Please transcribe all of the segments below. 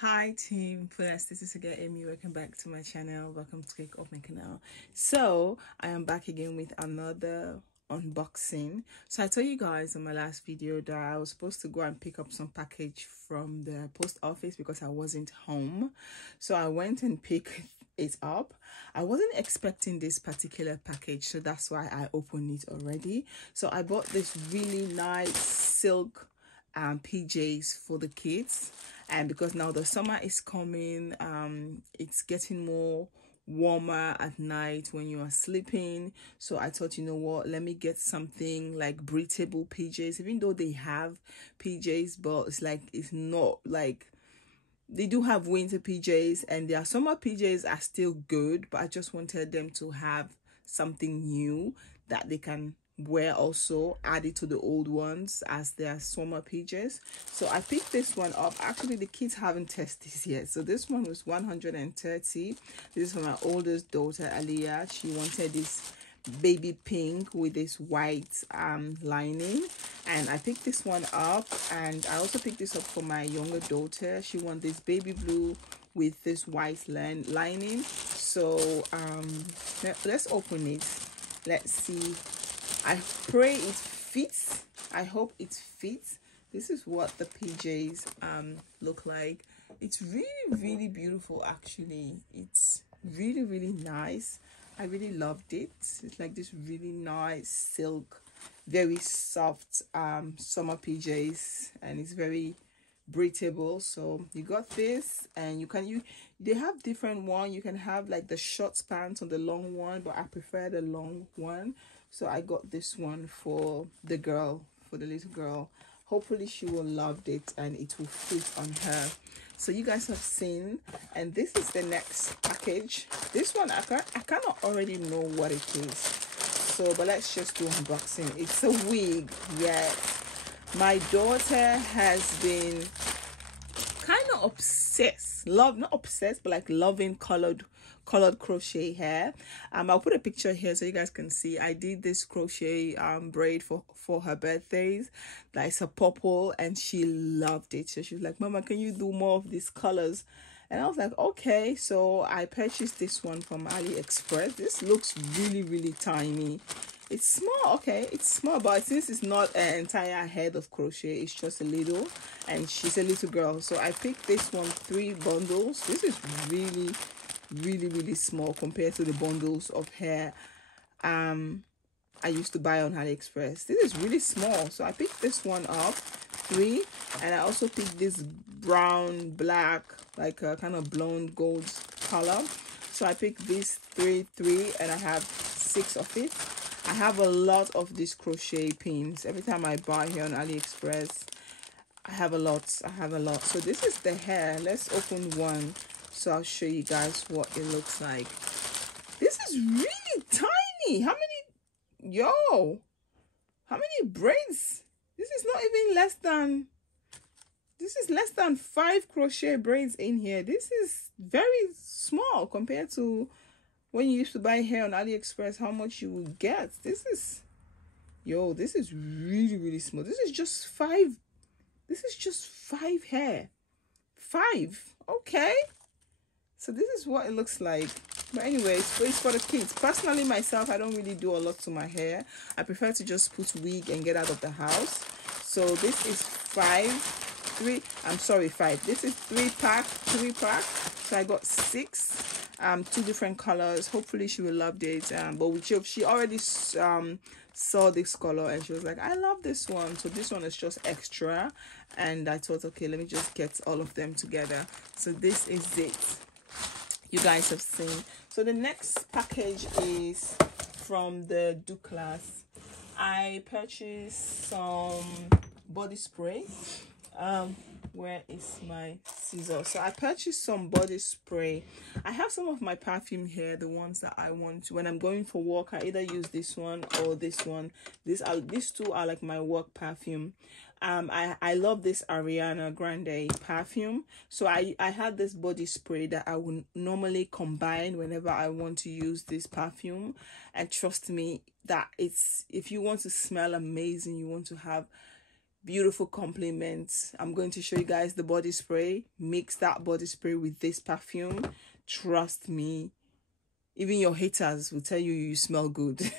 Hi team Fullest, this is again Amy. Welcome back to my channel. Welcome to click off my canal. So I am back again with another unboxing. So I told you guys in my last video that I was supposed to go and pick up some package from the post office because I wasn't home. So I went and picked it up. I wasn't expecting this particular package, so that's why I opened it already. So I bought this really nice silk PJs for the kids, and because now the summer is coming, it's getting more warmer at night when you are sleeping. So I thought, you know what, let me get something like breathable PJs, even though they have PJs, but it's not like they do have winter PJs, and their summer PJs are still good, but I just wanted them to have something new that they can wear, also add it to the old ones as their summer PJs. So I picked this one up. Actually, the kids haven't tested this yet, so this one was 130. This is for my oldest daughter Aliyah. She wanted this baby pink with this white lining, and I picked this one up. And I also picked this up for my younger daughter. She wanted this baby blue with this white lining. So let's open it. Let's see. I pray it fits. I hope it fits. This is what the PJs look like. It's really beautiful. Actually, it's really nice. I really loved it. It's like this really nice silk, very soft summer PJs, and it's very breathable. So you got this, and they have different one. You can have like the short pants or the long one, but I prefer the long one. So I got this one for the girl, for the little girl. Hopefully she will love it and it will fit on her. So you guys have seen, and this is the next package. This one I kind of already know what it is. So but let's just do unboxing. It's a wig. Yes, my daughter has been kind of obsessed, not obsessed, but like loving colored crochet hair. I'll put a picture here so you guys can see. I did this crochet braid for her birthdays. That's a purple, and she loved it. So she was like, Mama, can you do more of these colors? And I was like, okay. So I purchased this one from AliExpress. This looks really tiny. It's small, okay, it's small, but since it's not an entire head of crochet, it's just a little, and she's a little girl. So I picked this one, 3 bundles. This is really small compared to the bundles of hair I used to buy on AliExpress. This is really small, so I picked this one up, 3, and I also picked this brown black, like a kind of blonde gold color. So I picked this 3, and I have 6 of it. I have a lot of these crochet pins. Every time I buy here on AliExpress, I have a lot. So this is the hair. Let's open one so I'll show you guys what it looks like. This is really tiny. How many braids? This is not even less than 5 crochet braids in here. This is very small compared to when you used to buy hair on AliExpress, how much you would get. This is really small. This is just 5. This is just 5 hair. 5. Okay. So this is what it looks like. But anyways, it's for the kids. Personally, myself, I don't really do a lot to my hair. I prefer to just put wig and get out of the house. So this is 5. This is 3 pack. So I got 6. 2 different colors. Hopefully she will love it. But she already saw this color and she was like, I love this one. So this one is just extra, and I thought, okay, let me just get all of them together. So this is it. You guys have seen. So the next package is from the Douglas. I purchased some body spray. Where is my scissor? So I purchased some body spray. I have some of my perfume here, the ones that I want to, when I'm going for work, I either use this one or this one. These 2 are like my work perfume. I love this Ariana Grande perfume. So I had this body spray that I would normally combine whenever I want to use this perfume. And trust me that if you want to smell amazing, you want to beautiful compliments. I'm going to show you guys the body spray. Mix that body spray with this perfume. Trust me, even your haters will tell you you smell good.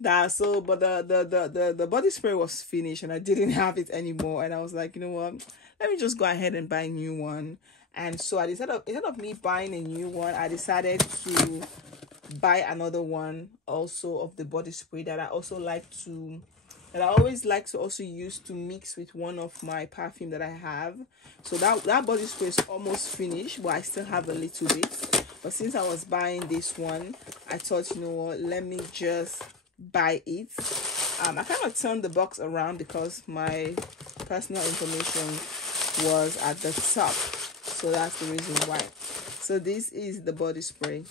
But the body spray was finished and I didn't have it anymore, and I was like, you know what, let me just go ahead and buy a new one. And so instead of me buying a new one, I decided to buy another one also of the body spray that I always like to also use to mix with one of my perfume that I have. So that body spray is almost finished, but I still have a little bit. But since I was buying this one, I thought, you know what, let me just buy it. I kind of turned the box around because my personal information was at the top, so that's the reason why. So this is the body spray.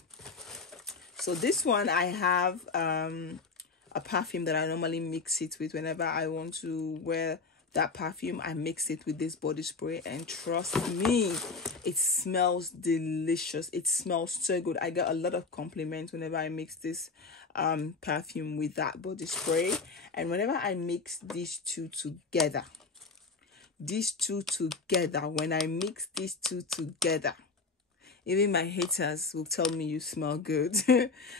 So this one, I have a perfume that I normally mix it with whenever I want to wear that perfume. I mix it with this body spray, and trust me, it smells delicious. It smells so good. I get a lot of compliments whenever I mix this perfume with that body spray. And whenever I mix these two together, when I mix these two together, even my haters will tell me you smell good.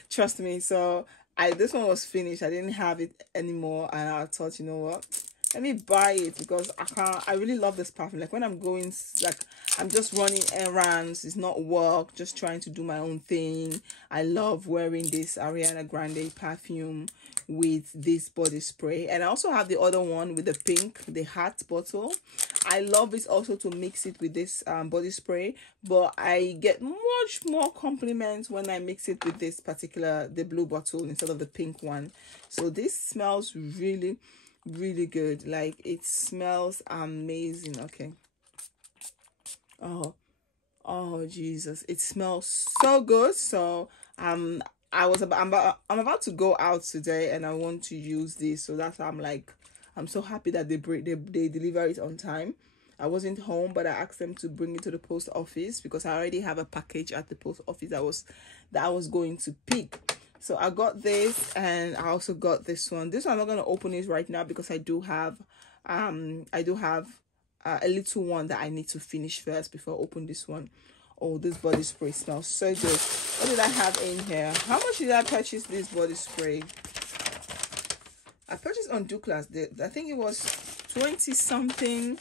Trust me. So this one was finished. I didn't have it anymore, and I thought, you know what, let me buy it because I really love this perfume. Like when I'm going, like I'm just running errands, it's not work, just trying to do my own thing. I love wearing this Ariana Grande perfume with this body spray. And I also have the other one with the pink, the heart bottle. I love it also to mix it with this body spray, but I get much more compliments when I mix it with this particular, the blue bottle instead of the pink one. So this smells really good. Like it smells amazing. Okay. Oh Jesus, it smells so good. So I'm about to go out today and I want to use this, so that's why I'm so happy that they deliver it on time. I wasn't home, but I asked them to bring it to the post office because I already have a package at the post office that I was going to pick. So I got this, and I also got this one. This one I'm not going to open it right now because I do have a little one that I need to finish first before I open this one. Oh, this body spray smells so good. What did I have in here? How much did I purchase this body spray? I purchased on Douglas. I think it was 20 something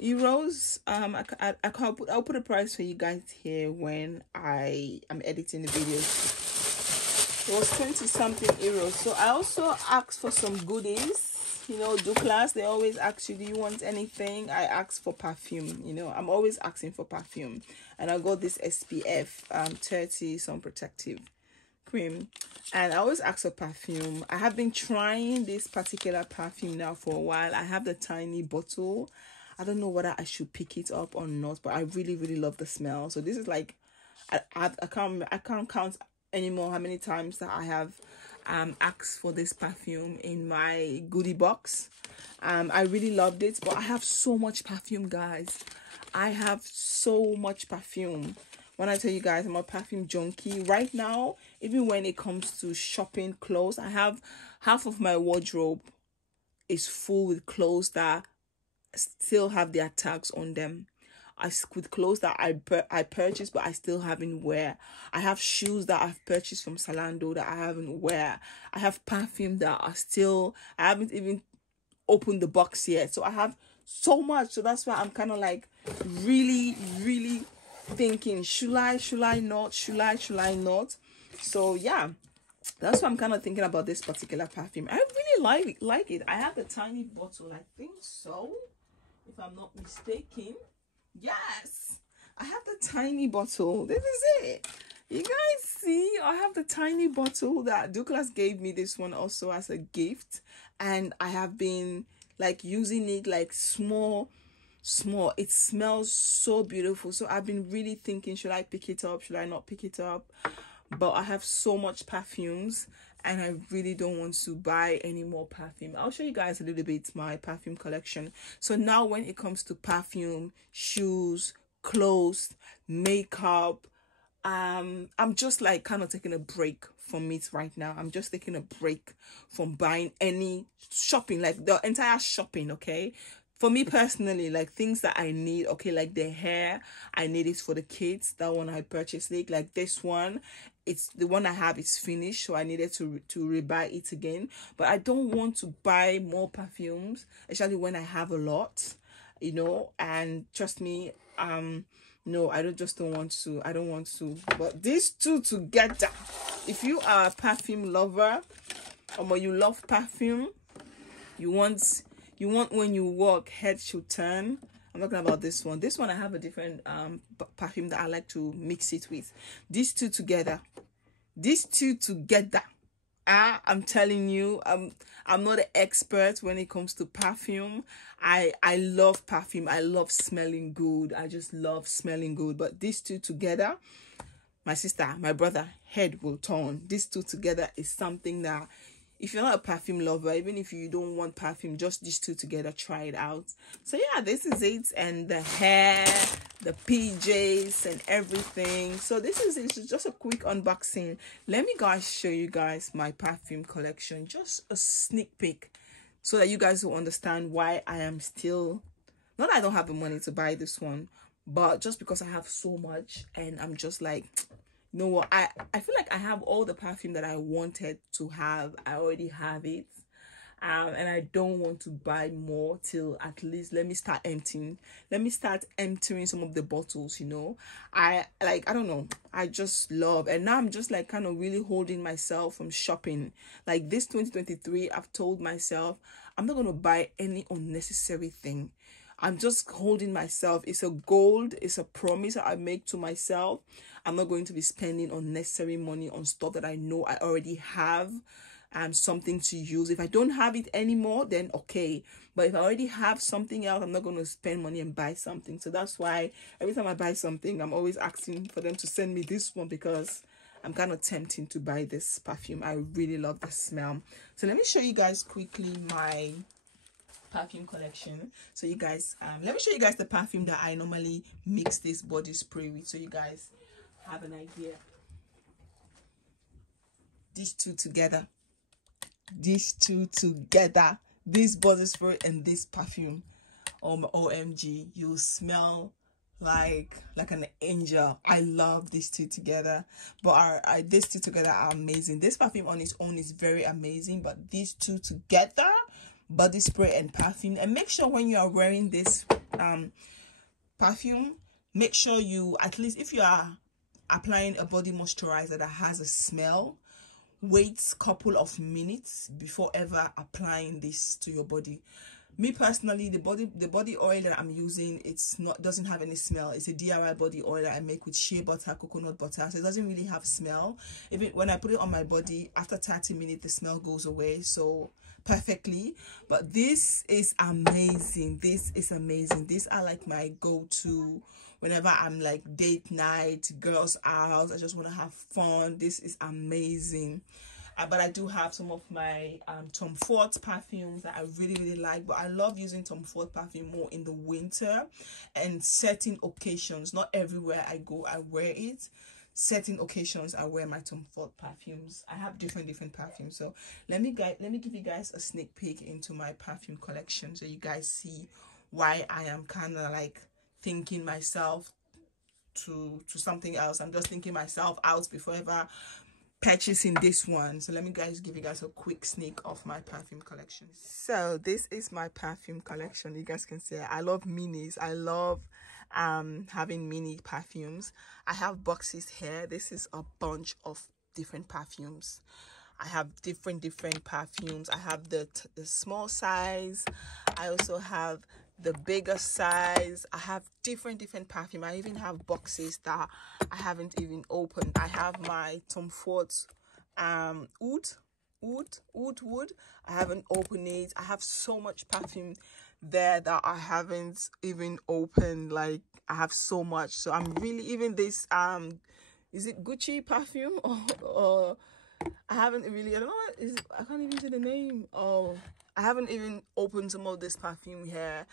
euros. I'll put a price for you guys here when I am editing the video. It was 20 something euros. So I also asked for some goodies. You know, Douglas, they always ask you, do you want anything? I asked for perfume. You know, I'm always asking for perfume. And I got this SPF 30 sun protective cream. And I always ask for perfume. I have been trying this particular perfume now for a while. I have the tiny bottle. I don't know whether I should pick it up or not, but I really love the smell. So this is like, I can't count anymore how many times that I have asked for this perfume in my goodie box. I really loved it, but I have so much perfume, guys. I have so much perfume. When I tell you guys I'm a perfume junkie right now, even when it comes to shopping clothes, I have half of my wardrobe is full with clothes that still have their tags on them. With clothes that I purchased but I still haven't wear. I have shoes that I've purchased from Zalando that I haven't wear. I have perfume that I haven't even opened the box yet. So I have so much. So that's why I'm kind of like really thinking, should I not? So yeah, that's why I'm kind of thinking about this particular perfume. I really like it. I have the tiny bottle, I think so, if I'm not mistaken. Yes, I have the tiny bottle. This is it. You guys see, I have the tiny bottle that Douglas gave me this one also as a gift, and I have been like using it like small. It smells so beautiful. So I've been really thinking, should I pick it up? Should I not pick it up? But I have so much perfumes and I really don't want to buy any more perfume. I'll show you guys a little bit my perfume collection. So now when it comes to perfume, shoes, clothes, makeup, I'm just like kind of taking a break from it right now. I'm just taking a break from buying any shopping, like the entire shopping, okay? For me personally, like things that I need, okay, like the hair, I need it for the kids. That one I purchased it. Like this one, it's the one I have is finished, so I needed to rebuy it again. But I don't want to buy more perfumes, especially when I have a lot, you know. And trust me, no, I don't want to. I don't want to. But these two together, if you are a perfume lover, or you love perfume, you want when you walk, head should turn. I'm talking about this one. This one I have a different perfume that I like to mix it with. These two together. I'm telling you, I'm not an expert when it comes to perfume. I love perfume. I love smelling good. I just love smelling good. But these two together, my sister, my brother, head will turn. These two together is something that, if you're not a perfume lover, even if you don't want perfume, just these two together, try it out. So yeah, this is it. And the hair, the PJs and everything. So this is just a quick unboxing. Let me guys show you guys my perfume collection, just a sneak peek, so that you guys will understand why I am still, not that I don't have the money to buy this one, but just because I have so much and I'm just like, you know what, I feel like I have all the perfume that I wanted to have. I already have it. And I don't want to buy more till at least let me start emptying some of the bottles, you know. I don't know, I just love, and now I'm just like kind of really holding myself from shopping. Like this 2023, I've told myself I'm not going to buy any unnecessary thing. I'm just holding myself. It's a goal, it's a promise that I make to myself. I'm not going to be spending unnecessary money on stuff that I know I already have something to use. If I don't have it anymore, then okay. But if I already have something else, I'm not going to spend money and buy something. So that's why every time I buy something, I'm always asking for them to send me this one, because I'm kind of tempting to buy this perfume. I really love the smell. So let me show you guys quickly my perfume collection. So you guys, let me show you guys the perfume that I normally mix this body spray with, so you guys have an idea. These two together, this body spray and this perfume, OMG, you smell like an angel. I love these two together. But these two together are amazing. This perfume on its own is very amazing, but these two together, body spray and perfume. And make sure when you are wearing this perfume, make sure you, at least if you are applying a body moisturizer that has a smell, wait a couple of minutes before ever applying this to your body. Me personally, the body oil that I'm using, doesn't have any smell. It's a DIY body oil that I make with shea butter, coconut butter, so it doesn't really have smell. Even when I put it on my body, after 30 minutes the smell goes away, so perfectly. But this is amazing. This is amazing. These are like my go-to whenever I'm like date night, girls out, I just want to have fun. This is amazing. But I do have some of my Tom Ford perfumes that I really like. But I love using Tom Ford perfume more in the winter and certain occasions. Not everywhere I go I wear it. Certain occasions I wear my Tom Ford perfumes. I have different perfumes. So let me give you guys a sneak peek into my perfume collection, so you guys see why I am kind of like thinking myself to something else. I'm just thinking myself out before ever purchasing this one. So let me give you guys a quick sneak of my perfume collection. So this is my perfume collection. You guys can see I love minis. I love having mini perfumes. I have boxes here. This is a bunch of different perfumes. I have different perfumes. I have the small size. I also have the bigger size. I have different perfume. I even have boxes that I haven't even opened. I have my Tom Ford wood. I haven't opened it. I have so much perfume there that I haven't even opened. Like, I have so much. So I'm really, even this is it Gucci perfume or I haven't really, I don't know what is it, I can't even say the name. Oh, I haven't even opened some of this perfume here.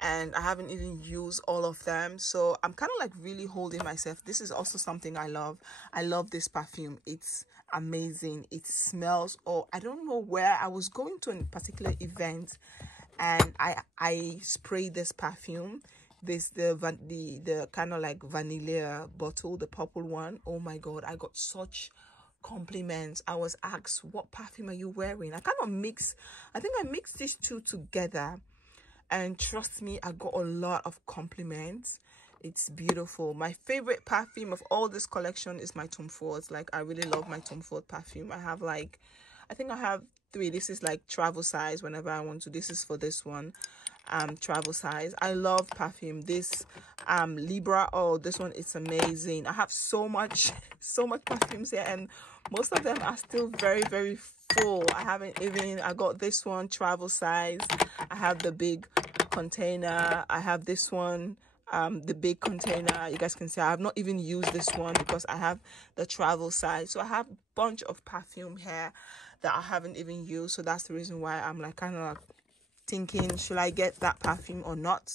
and I haven't even used all of them, so I'm kind of like really holding myself. This is also something I love. I love this perfume. It's amazing. It smells, oh, I don't know where I was going to a particular event and I sprayed this perfume, the kind of like vanilla bottle, the purple one. Oh my god, I got such compliments. I was asked, what perfume are you wearing? I think I mixed these two together, and trust me, I got a lot of compliments. It's beautiful. My favorite perfume of all this collection is my Tom Ford. Like, I really love my Tom Ford perfume. I think I have 3. This is like travel size whenever I want to. This is for this one, travel size. I love perfume. This Libra, oh, this one is amazing. I have so much perfumes here, and most of them are still very, very full. I got this one, travel size. I have the big container. I have this one, the big container. You guys can see I have not even used this one because I have the travel size. So I have a bunch of perfume here that I haven't even used. So that's the reason why I'm like kind of like thinking, should I get that perfume or not?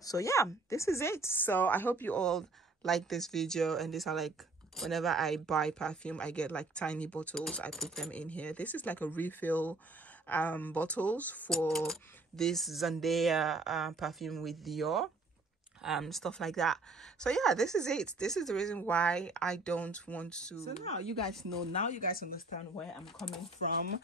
So yeah, this is it. So I hope you all like this video, and these are like, whenever I buy perfume, I get like tiny bottles. I put them in here. This is like a refill bottles for this Zendaya perfume with Dior, stuff like that. So yeah, this is it. This is the reason why I don't want to. So now you guys know, now you guys understand where I'm coming from.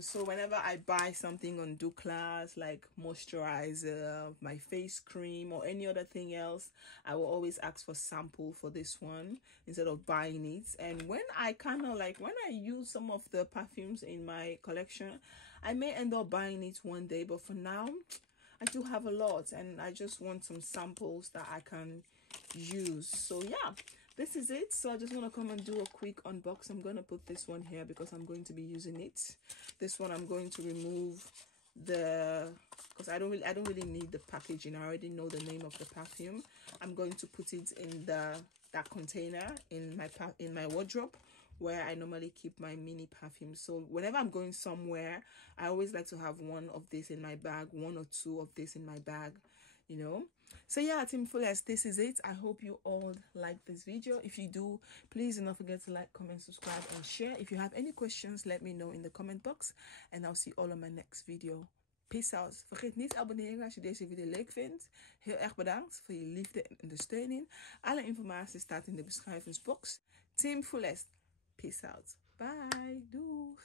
So whenever I buy something on Douglas, like moisturizer, my face cream, or any other thing else, I will always ask for sample for this one instead of buying it. And when I use some of the perfumes in my collection, I may end up buying it one day, but for now I do have a lot, and I just want some samples that I can use. So yeah, this is it. So I just want to come and do a quick unbox. I'm going to put this one here because I'm going to be using it. This one I'm going to remove because I don't really need the packaging. I already know the name of the perfume. I'm going to put it in that container in my wardrobe, where I normally keep my mini perfume. So whenever I'm going somewhere, I always like to have one of this in my bag, 1 or 2 of this in my bag, you know. So yeah, Team Fullest, this is it. I hope you all like this video. If you do, please do not forget to like, comment, subscribe, and share. If you have any questions, let me know in the comment box, and I'll see you all on my next video. Peace out. Vergeet niet te abonneren als je deze video leuk vindt. Heel erg bedankt voor je liefde en ondersteuning. Alle informatie staat in de beschrijvingsbox. Team Fullest. Peace out. Bye. Doeg.